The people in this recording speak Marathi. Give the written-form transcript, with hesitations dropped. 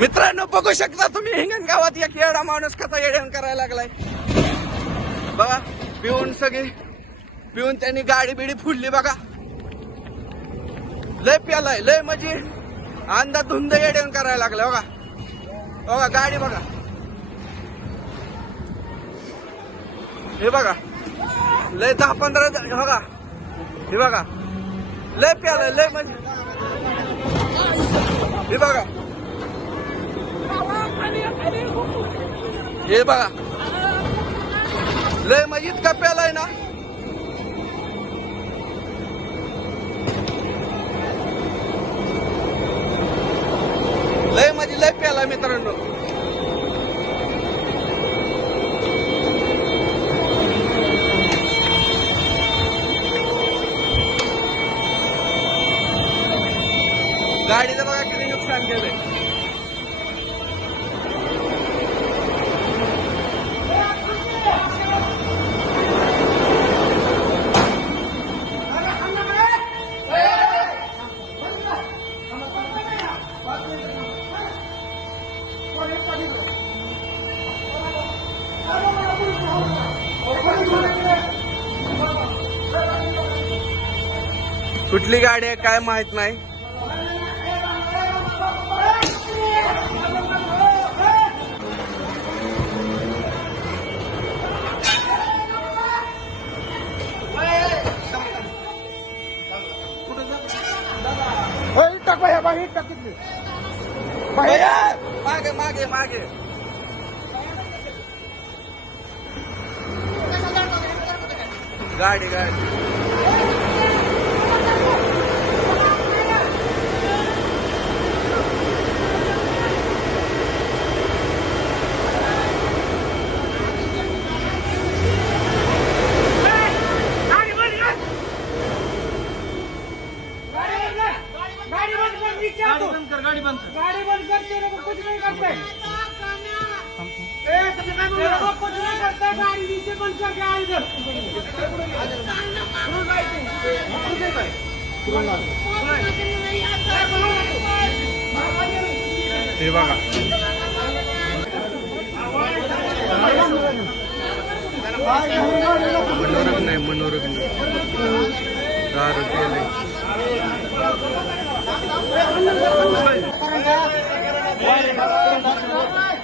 मित्रांनो बघू शकता तुम्ही हिंगणगावात एक येडा माणूस कसा येड्यान करायला लागलाय बघा. पिऊन त्यांनी गाडी बिडी फुडली बघा. लय प्यालाय लय म्हणजे अंधाधुंद येड्यान करायला लागलाय बघा. बघा गाडी बघा हे बघा लय 10-15 बघा हे बघा लय प्यालाय लय म्हणजे हे बघा हे बघा लय म्हणजे इतका प्यालाय ना. लय म्हणजे लय प्यालाय मित्रांनो. गाडीचं बघा किती नुकसान केलंय. कुठली गाडी आहे काय माहित नाही. मागे मागे मागे गाडी गाड़ी बंद कर तेरे को कुछ नहीं करते तेरे को कुछ नहीं करता. गाड़ी नीचे बंद करके आ इधर. हे बघा मनोरंजन दारू केले. Hey!